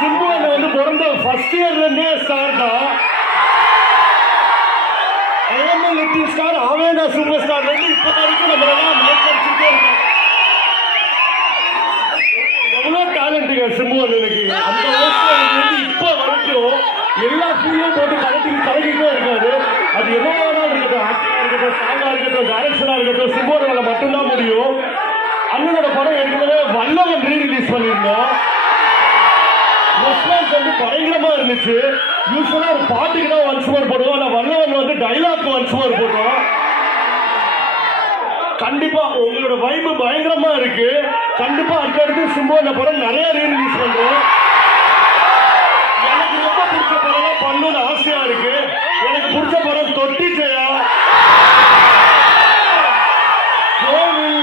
சிம்பு அண்ணன் வந்து பிறந்த ஃபர்ஸ்ட் இயர்ல இருந்தே ஸ்டார் தான். லிட்டில் ஸ்டார் அவன் சூப்பர் ஸ்டார் இப்ப வரைக்கும் நம்ம எல்லாம் மேற்கடிச்சுட்டே இருக்கோம். எவ்வளவு டேலண்ட்டுங்க சிம்பு அண்ணனுக்கு. அந்த வயசுல இப்ப வரைக்கும் எல்லா ஃபீல்டும் போட்டு கலக்கிட்டே இருக்காரு. அது எவ்வளவு இருக்கட்டும், ஆக்டிங்கா இருக்கட்டும், சாங்கா இருக்கட்டும், டைரக்ஷனா இருக்கட்டும், சிம்பு அண்ணனால மட்டும்தான் முடியும். அண்ணனோட படம் ஏற்கனவே வல்லவன் ரீ-ரிலீஸ் பண்ணியிருந்தோம். ரெஸ்பான்ஸ் வந்து பயங்கரமா இருந்துச்சு. யூஸ்வலா ஒரு பாட்டுக்கு தான் ஒன்ஸ் மோர் போடுவோம், ஆனா வல்லவன் வந்து டைலாக் ஒன்ஸ் மோர் போடுவோம். கண்டிப்பா உங்களோட வைபு பயங்கரமா இருக்கு. கண்டிப்பா அடுத்தடுத்து சிம்பு அந்த படம் நிறைய ரீ-ரிலீஸ் பண்றோம். எனக்கு ரொம்ப பிடிச்ச படம் பண்ணணும்னு ஆசையா இருக்கு. எனக்கு பிடிச்ச படம் தொட்டி ஜெயா, கோவில்,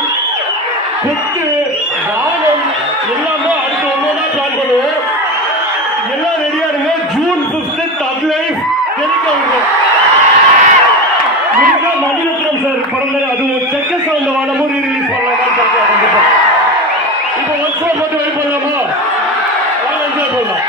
குத்து, வானம் எல்லாமே அடுத்து ஒன்னொன்னா பிளான் பண்ணுவோம். எல்லாம் ரெடியா இருங்க. ஜூன் 5 தக் லைஃப் தெரிவிக்க மணிரத்னம் சார் படம். அது ஒரு செக்க சவுண்ட் வானமும் ரீ-ரிலீஸ் பண்ணலாமா கண்டிப்பா. இப்போ ஒன்ஸ் மட்டும் வெயிட் பண்ணலாமா? என்ஜாய் பண்ணலாம்.